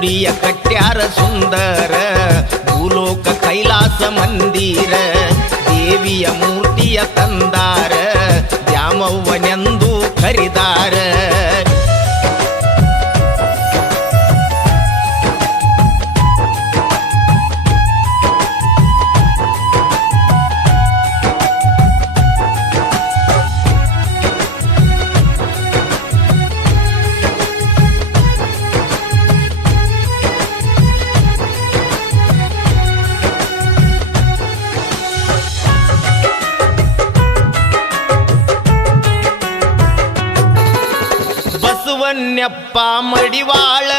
ಗುಡಿಯ ಕಟ್ಯಾರ ಸುಂದರ ಭೂಲೋಕ ಕೈಲಾಸ ಮಂದಿರ ದೇವಿಯ ಮೂರ್ತಿಯ ತಂದಾರ ದ್ಯಾಮವ್ವನೆಂದು ಕರಿದಾರ ಬಸವಣ್ಣಪ್ಪ ಮಡಿವಾಳ